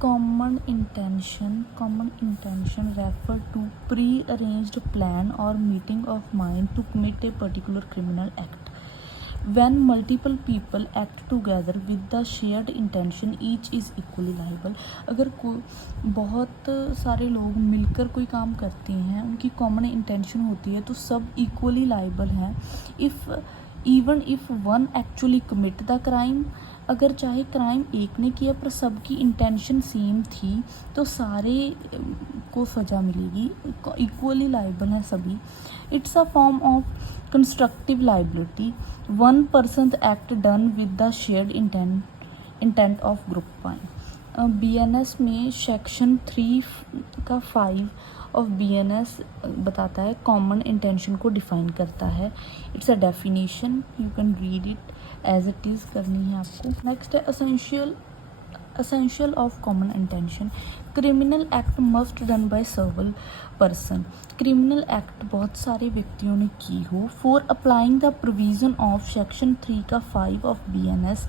Common intention refer to pre-arranged plan or meeting of mind to commit a particular criminal act. When multiple people act together with the shared intention, each is equally liable. अगर बहुत सारे लोग मिलकर कोई काम करते हैं, उनकी कॉमन इंटेंशन होती है, तो सब इक्वली लाइबल हैं. Even if one actually commit the crime, अगर चाहे क्राइम एक ने किया पर सबकी इंटेंशन सेम थी, तो सारे को सज़ा मिलेगी. इक्वली लाइबल हैं सभी. It's a form of constructive liability. One person act done with the shared intent of group one. BNS में सेक्शन 3 का 5 ऑफ BNS बताता है, कॉमन इंटेंशन को डिफाइन करता है. It's a definition, you can read it as it is, करनी है आपको. नेक्स्ट है essential of common intention. Criminal act must done by several person. Criminal act बहुत सारे व्यक्तियों ने की हो. For applying the provision of section 3 का 5 ऑफ BNS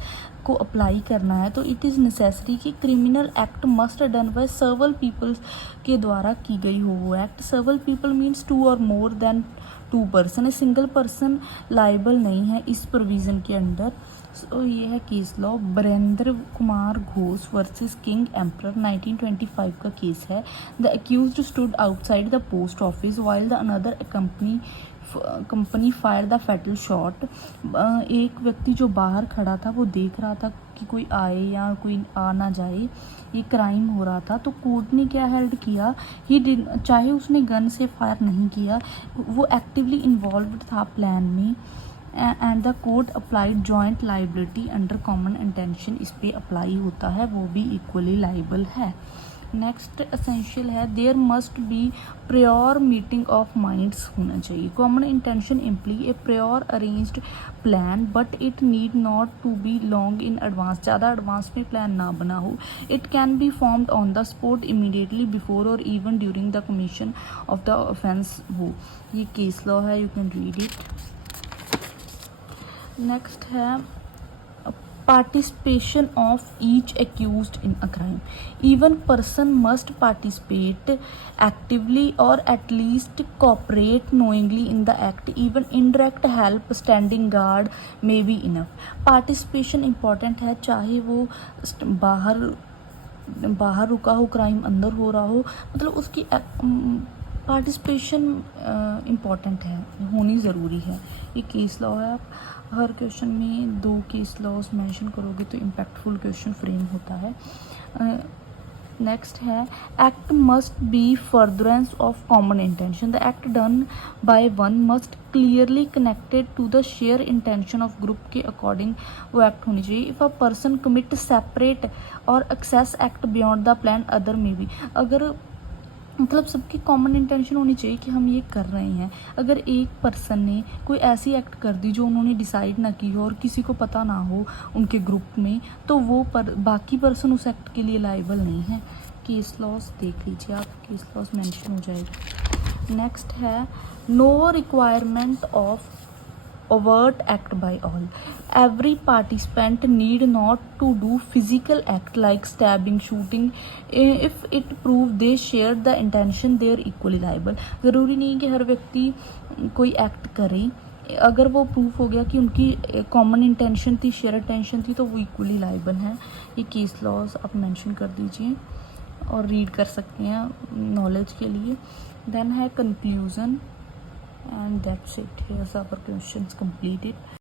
को अप्लाई करना है, तो इट इज़ नेसेसरी कि criminal act must done by several peoples के द्वारा की गई हो वो एक्ट. several पीपल मीन्स 2 और more than 2 person. Single person liable नहीं है इस प्रोविज़न के अंडर. सो ये है case law. Barendra Kumar Ghosh versus king emperor 1925 का केस है. The accused stood outside the post office while the another company fire the fatal shot. एक व्यक्ति जो बाहर खड़ा था वो देख रहा था कि कोई आए या कोई आ ना जाए, ये क्राइम हो रहा था. तो कोर्ट ने क्या हेल्ड किया, चाहे उसने गन से फायर नहीं किया, वो एक्टिवली इन्वॉल्व था प्लान में, and the court applied joint liability under common intention. इस पर अप्लाई होता है, वो भी इक्वली लाइबल है. नेक्स्ट एसेंशियल है, there must be prior meeting of minds होना चाहिए. Common intention imply a prior arranged plan, but it need not to be long in advance. ज़्यादा एडवांस में प्लान ना बना हो. It can be formed on the spot immediately before और even during the commission of the offence हो. ये case law है, you can read it. Next है participation of each accused in a crime. Even person must participate actively और at least cooperate knowingly in the act. Even indirect help, standing guard may be enough. Participation important है, चाहे वो बाहर रुका हो crime, अंदर हो रहा हो, मतलब उसकी पार्टिसिपेशन इम्पॉर्टेंट है, होनी ज़रूरी है. ये केस लॉ है. आप हर क्वेश्चन में 2 केस लॉज मेंशन करोगे तो इम्पैक्टफुल क्वेश्चन फ्रेम होता है. नेक्स्ट है, act must be furtherance of common intention. The act done by one must clearly connected to the share intention of group के according वो एक्ट होनी चाहिए. If a person commit separate और excess act beyond the plan other में भी, अगर मतलब सबकी कॉमन इंटेंशन होनी चाहिए कि हम ये कर रहे हैं. अगर एक पर्सन ने कोई ऐसी एक्ट कर दी जो उन्होंने डिसाइड ना की हो और किसी को पता ना हो उनके ग्रुप में, तो वो बाकी पर्सन उस एक्ट के लिए लाइबल नहीं है. केस लॉस देख लीजिए आप, केस लॉस मेंशन हो जाएगा. नेक्स्ट है, no requirement of overt act by all. Every participant need not to do physical act like stabbing, shooting. If it prove they shared the intention, they are equally liable. ज़रूरी नहीं कि हर व्यक्ति कोई act करे. अगर वो proof हो गया कि उनकी कॉमन इंटेंशन थी, शेयर इंटेंशन थी, तो वो इक्वली लाइबल हैं. ये केस लॉज आप मेंशन कर दीजिए और रीड कर सकते हैं नॉलेज के लिए. देन है conclusion. And that's it. Here's our questions completed.